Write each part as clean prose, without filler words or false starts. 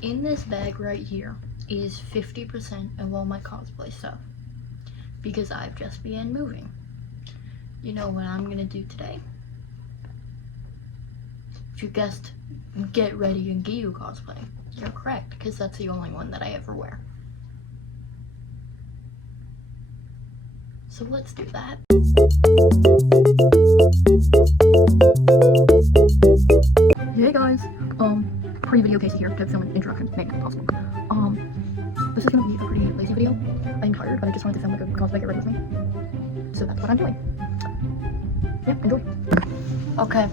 In this bag right here is 50% of all my cosplay stuff, because I've just began moving. You know what I'm gonna do today? If you guessed Get Ready and Giyu cosplay, you're correct, because that's the only one that I ever wear. So let's do that. Hey guys, pre-video Casey here to film an introduction, make it possible. This is gonna be a pretty lazy video. I'm tired, but I just wanted to film like a cosplay Get Ready with me. So that's what I'm doing. Yeah, enjoy. Okay.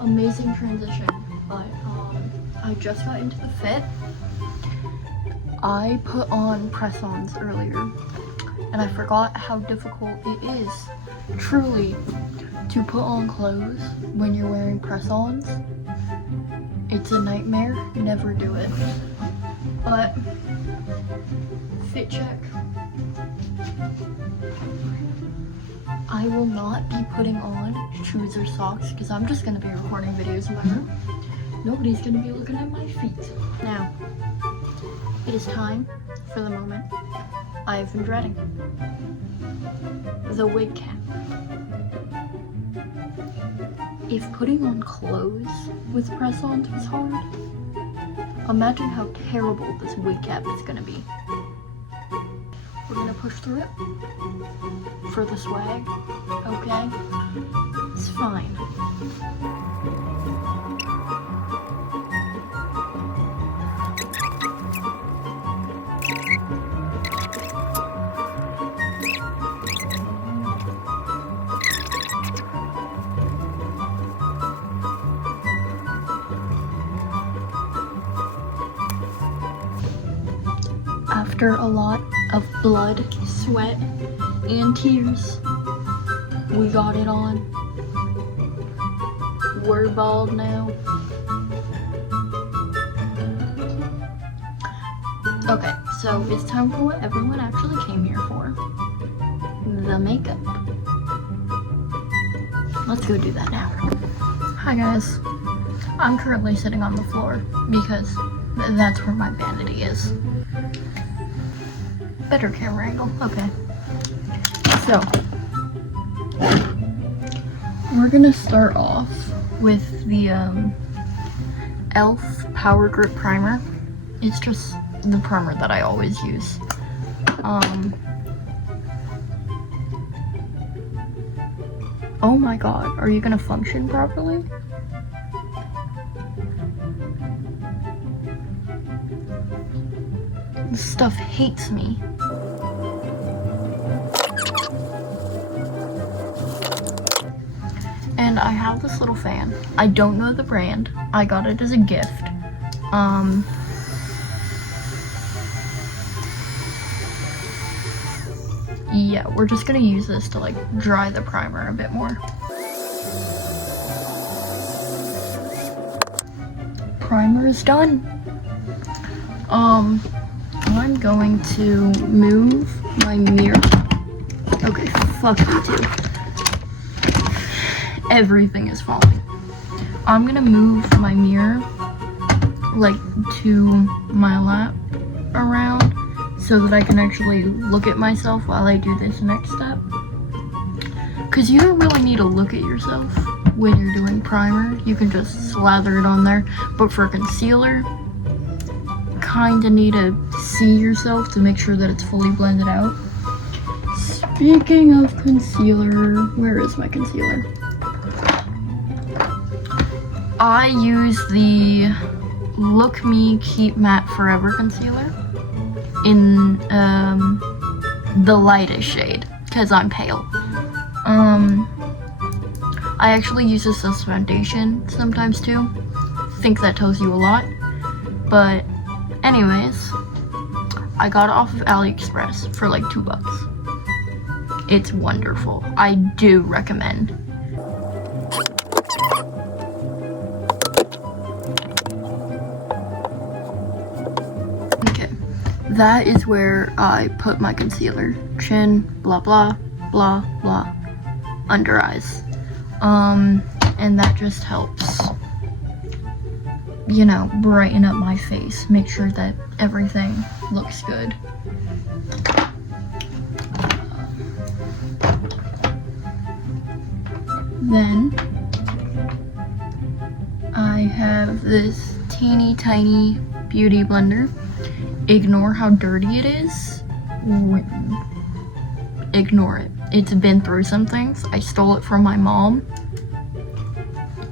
Amazing transition, but I just got into the fit. I put on press-ons earlier, and I forgot how difficult it is, truly, to put on clothes when you're wearing press-ons. It's a nightmare. Never do it. But fit check. I will not be putting on shoes or socks because I'm just going to be recording videos in my room. Nobody's going to be looking at my feet. Now, it is time for the moment I've been dreading. The wig cap. If putting on clothes with press-ons was hard, imagine how terrible this wig cap is going to be. We're going to push through it for the swag, okay? It's fine. After a lot of blood, sweat, and tears, we got it on. We're bald now. Okay, so it's time for what everyone actually came here for. The makeup. Let's go do that now. Hi guys. I'm currently sitting on the floor because that's where my vanity is. Better camera angle, okay. So, we're gonna start off with the e.l.f. Power Grip Primer. It's just the primer that I always use. Oh my god, are you gonna function properly? This stuff hates me. And I have this little fan. I don't know the brand. I got it as a gift. Yeah, we're just gonna use this to like dry the primer a bit more. Primer is done. I'm going to move my mirror. Okay, fuck you too. Everything is falling. I'm gonna move my mirror like to my lap around so that I can actually look at myself while I do this next step. Cause you don't really need to look at yourself when you're doing primer. You can just slather it on there. But for concealer, kinda need to see yourself to make sure that it's fully blended out. Speaking of concealer, where is my concealer? I use the Look Me Keep Matte Forever concealer in the lightest shade because I'm pale. I actually use this as foundation sometimes too. Think that tells you a lot. But anyways, I got it off of AliExpress for like $2. It's wonderful. I do recommend. That is where I put my concealer. Chin, blah, blah, blah, blah. Under eyes. And that just helps you know, brighten up my face, make sure that everything looks good. Then I have this teeny tiny beauty blender. Ignore how dirty it is. Ignore it. It's been through some things. I stole it from my mom.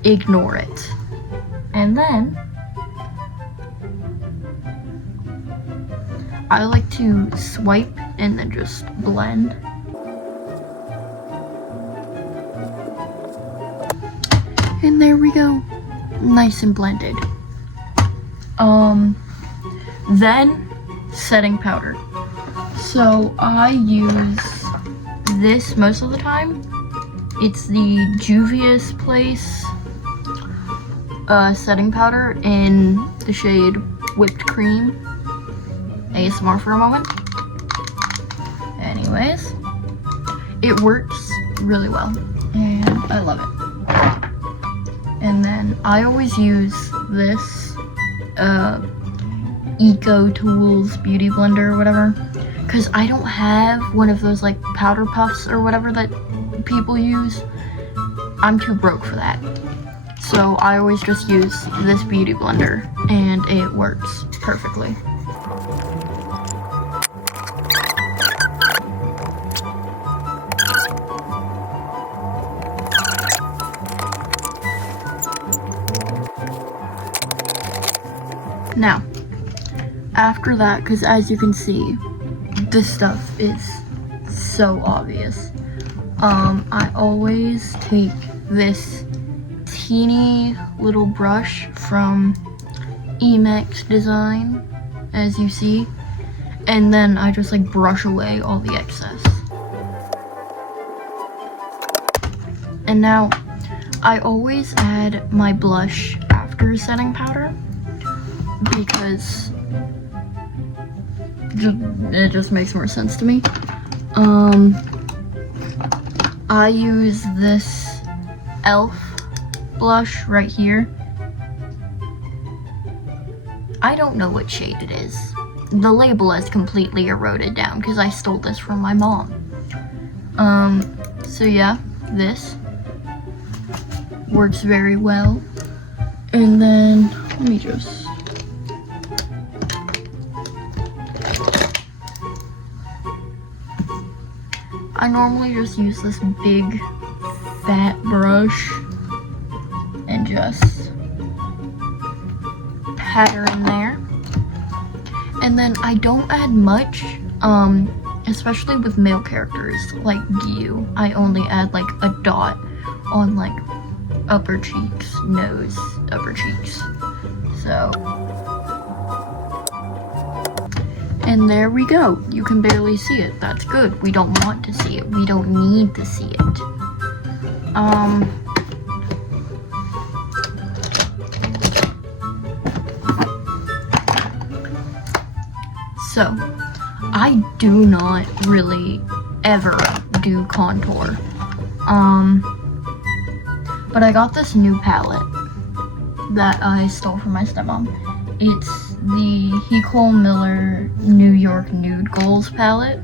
Ignore it. And then I like to swipe and then just blend. And there we go. Nice and blended. Then setting powder. So I use this most of the time. It's the Juvia's Place setting powder in the shade Whipped Cream. ASMR for a moment. Anyways, it works really well and I love it. And then I always use this Eco Tools Beauty Blender or whatever, because I don't have one of those like powder puffs or whatever that people use. I'm too broke for that. So I always just use this beauty blender and it works perfectly. Now, after that, because as you can see, this stuff is so obvious. I always take this teeny little brush from Emacs Design, as you see, and then I just like brush away all the excess. And now, I always add my blush after setting powder, because it just makes more sense to me. I use this e.l.f. blush right here. I don't know what shade it is. The label is completely eroded down because I stole this from my mom. So yeah, this works very well. And then, let me just... I normally just use this big fat brush and just pattern in there. And then I don't add much, especially with male characters like you. I only add like a dot on like upper cheeks, nose, upper cheeks. So, and there we go. You can barely see it. That's good. We don't want to see it. We don't need to see it. So, I do not really ever do contour. But I got this new palette that I stole from my stepmom. It's the Nicole Miller New York Nude Goals palette.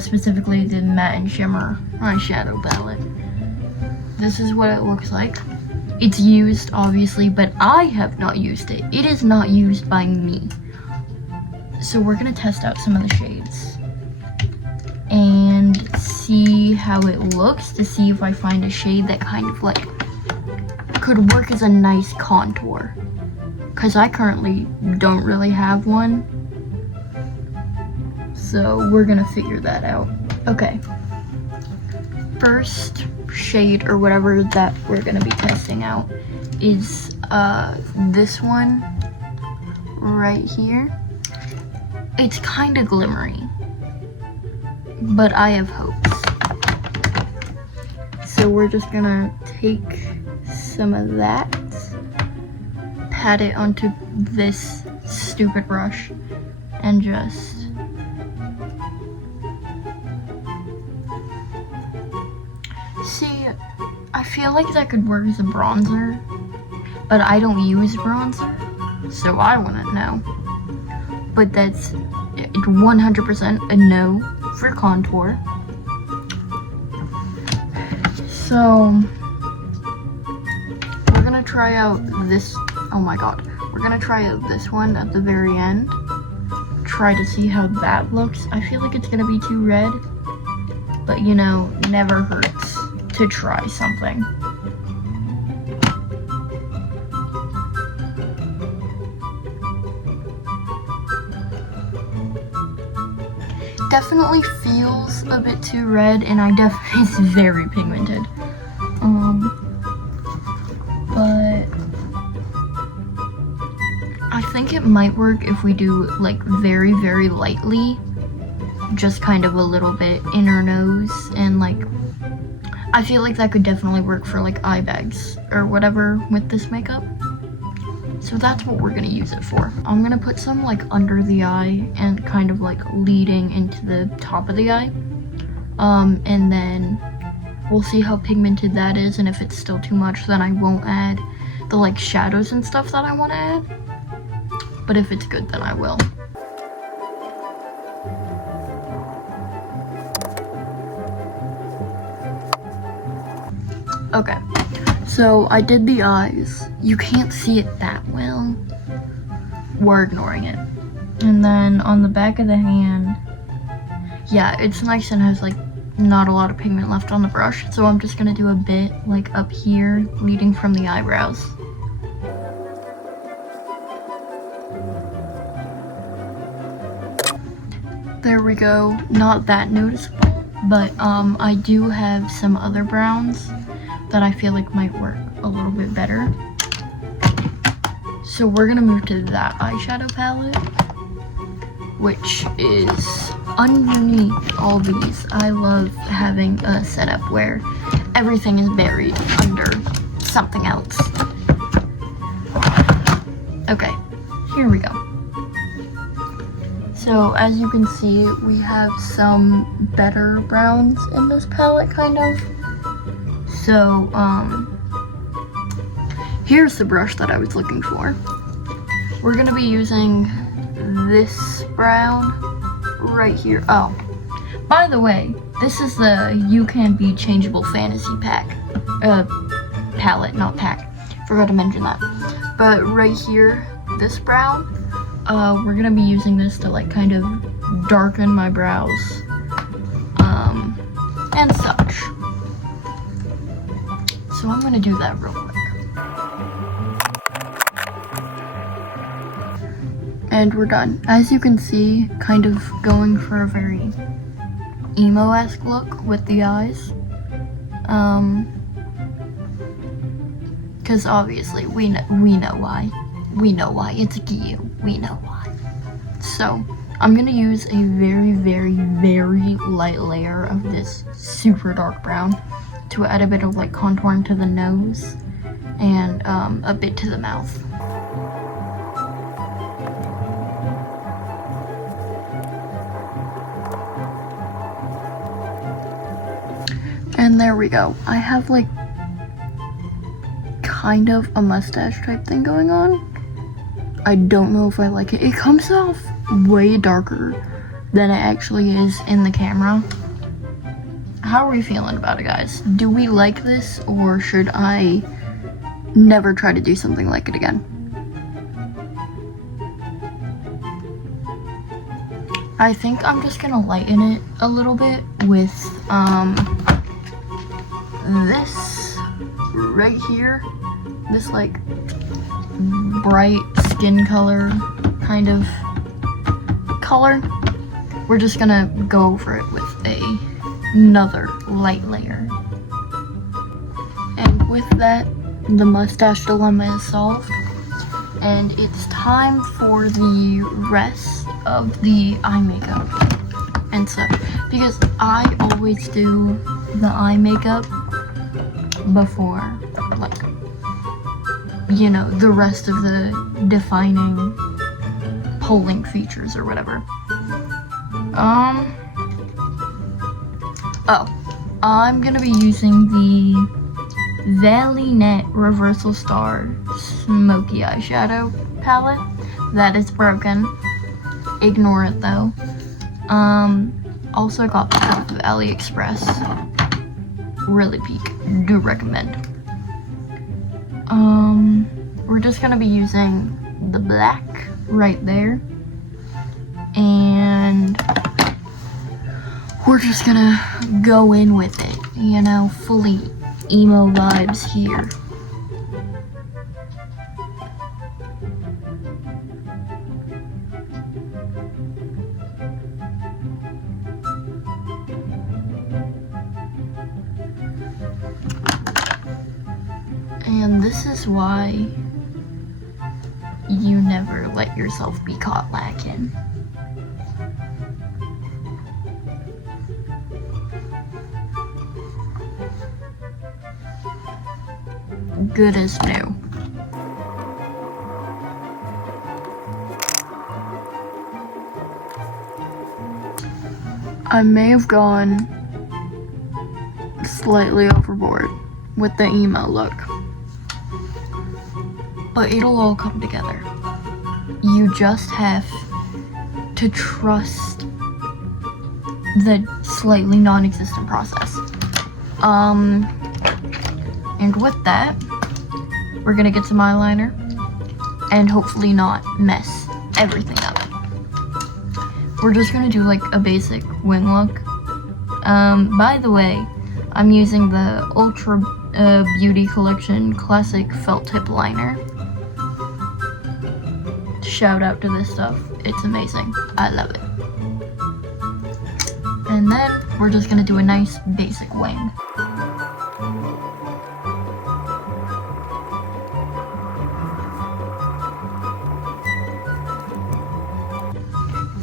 Specifically the matte and shimmer eyeshadow palette. This is what it looks like. It's used, obviously, but I have not used it. It is not used by me. So we're gonna test out some of the shades and see how it looks, to see if I find a shade that kind of like could work as a nice contour, because I currently don't really have one. So we're gonna figure that out. Okay, first shade or whatever that we're gonna be testing out is this one right here. It's kind of glimmery, but I have hopes. So we're just gonna take some of that, pat it onto this stupid brush, and just see, I feel like that could work as a bronzer, but I don't use bronzer, so I wouldn't know. But that's 100% a no for contour. So we're gonna try out this, oh my god, we're gonna try out this one at the very end. Try to see how that looks. I feel like it's gonna be too red, but you know, never hurts to try something. Definitely feels a bit too red, and it's very pigmented. But I think it might work if we do like very, very lightly, just kind of a little bit in our nose, and like, I feel like that could definitely work for like eye bags or whatever with this makeup. So that's what we're gonna use it for. I'm gonna put some like under the eye and kind of like leading into the top of the eye. And then we'll see how pigmented that is, and if it's still too much, then I won't add the like shadows and stuff that I wanna add. But if it's good, then I will. Okay, so I did the eyes. You can't see it that well. We're ignoring it. And then on the back of the hand, yeah, it's nice and has like not a lot of pigment left on the brush. So I'm just gonna do a bit like up here, leading from the eyebrows. There we go. Not that noticeable, but I do have some other browns that I feel like might work a little bit better. So we're gonna move to that eyeshadow palette, which is underneath all these. I love having a setup where everything is buried under something else. Okay, here we go. So as you can see, we have some better browns in this palette, kind of. So, here's the brush that I was looking for. We're gonna be using this brown right here. Oh, by the way, this is the You Can Be Changeable Fantasy Pack. Palette, not pack. Forgot to mention that. But right here, this brown, we're gonna be using this to like kind of darken my brows, and such. So I'm gonna do that real quick. And we're done. As you can see, kind of going for a very emo-esque look with the eyes. Cause obviously we know why. We know why. It's Gyu. We know why. So I'm gonna use a very, very, very light layer of this super dark brown to add a bit of like contouring to the nose and a bit to the mouth. And there we go. I have like kind of a mustache type thing going on. I don't know if I like it. It comes off way darker than it actually is in the camera. How are we feeling about it, guys? Do we like this, or should I never try to do something like it again? I think I'm just gonna lighten it a little bit with this right here. This like bright skin color kind of color. We're just gonna go over it with another light layer. And with that, the mustache dilemma is solved. And it's time for the rest of the eye makeup and such. Because I always do the eye makeup before, like, you know, the rest of the defining pulling features or whatever. I'm gonna be using the Valley Net Reversal Star Smoky Eyeshadow Palette. That is broken. Ignore it though. Also got this off of AliExpress. Really peak. Do recommend. We're just gonna be using the black right there. And we're just gonna go in with it, you know, fully emo vibes here. And this is why you never let yourself be caught lacking. Good as new. I may have gone slightly overboard with the emo look, but it'll all come together. You just have to trust the slightly non-existent process. And with that, we're gonna get some eyeliner and hopefully not mess everything up. We're just gonna do like a basic wing look. By the way, I'm using the Ultra Beauty Collection Classic Felt Tip Liner. Shout out to this stuff. It's amazing. I love it. And then we're just gonna do a nice basic wing.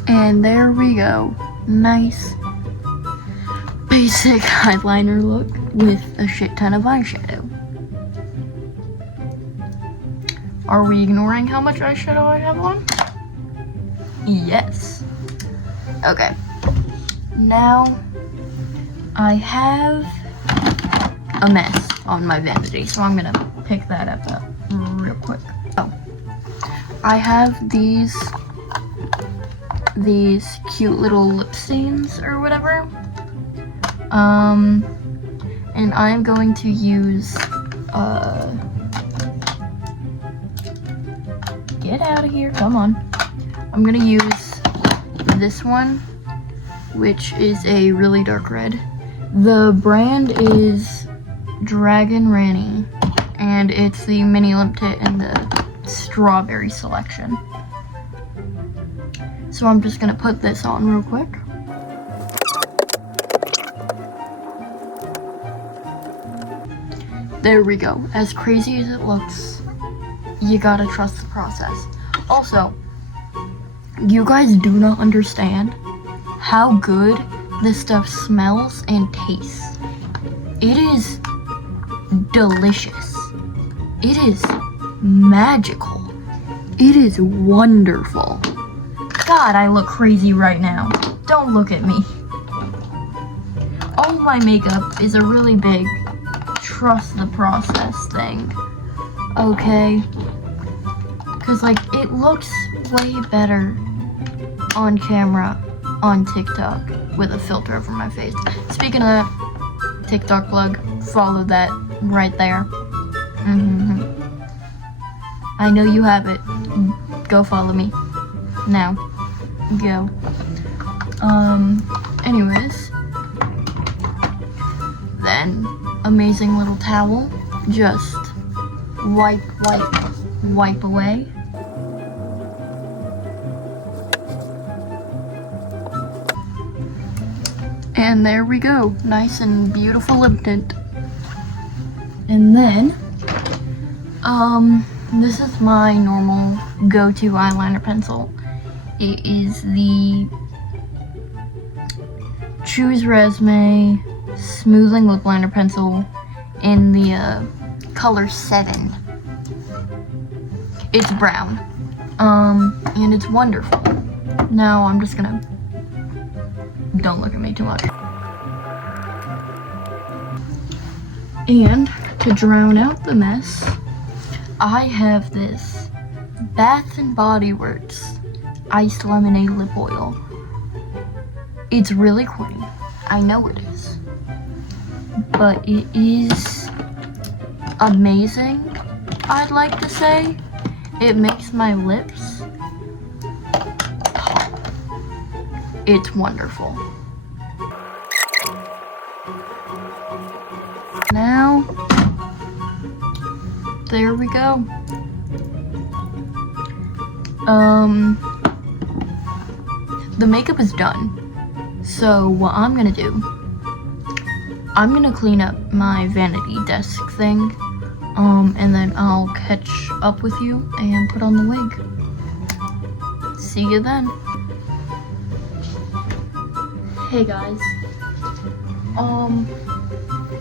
And there we go. Nice basic eyeliner look with a shit ton of eyeshadow. Are we ignoring how much eyeshadow I have on? Yes. Okay. Now I have a mess on my vanity, so I'm gonna pick that up real quick. Oh, I have these cute little lip stains or whatever. And I'm going to use get out of here, come on. I'm gonna use this one, which is a really dark red. The brand is Dragon Ranny, and it's the mini lip tint in the strawberry selection. So I'm just gonna put this on real quick. There we go. As crazy as it looks, you gotta trust the process. Also, you guys do not understand how good this stuff smells and tastes. It is delicious. It is magical. It is wonderful. God, I look crazy right now. Don't look at me. All my makeup is a really big trust the process thing. Okay? Because, like, it looks way better on camera on TikTok with a filter over my face. Speaking of that, TikTok plug, follow that right there. I know you have it. Go follow me. Now. Go. Anyways. Then, amazing little towel. Just wipe away. And there we go. Nice and beautiful lip tint. And then, this is my normal go-to eyeliner pencil. It is the Choose Resume Smoothing Lip Liner Pencil in the color 7. It's brown. And it's wonderful. Now I'm just gonna... Don't look at me too much. And to drown out the mess, I have this Bath and Body Works Iced Lemonade Lip Oil. It's really corny. I know it is. But it is amazing, I'd like to say. It makes my lips pop. It's wonderful. Now, there we go. The makeup is done. So what I'm gonna do, I'm gonna clean up my vanity desk thing, and then I'll catch up with you and put on the wig. See you then. Hey guys.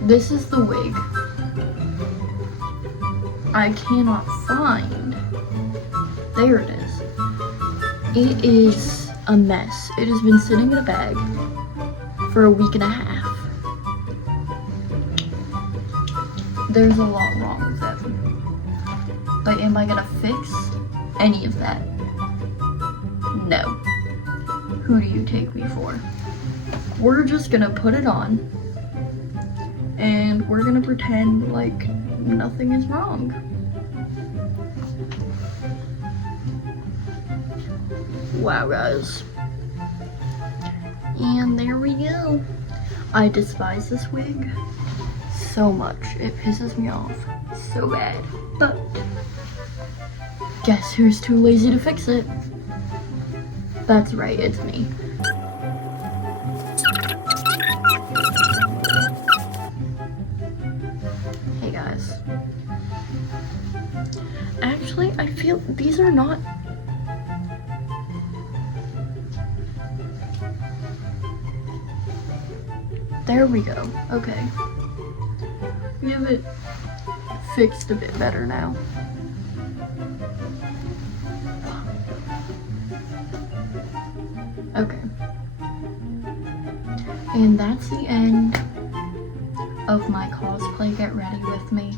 This is the wig. I cannot find. There it is. It is a mess. It has been sitting in a bag for a week and a half. There's a lot wrong with it. But am I gonna fix any of that? No. Who do you take me for? We're just gonna put it on and we're gonna pretend like nothing is wrong. Wow, guys. And there we go. I despise this wig so much. It pisses me off so bad. But guess who's too lazy to fix it? That's right, it's me. Hey guys. Actually, I feel these are not. There we go. Okay. We have it fixed a bit better now. Okay. And that's the end of my cosplay Get Ready With Me.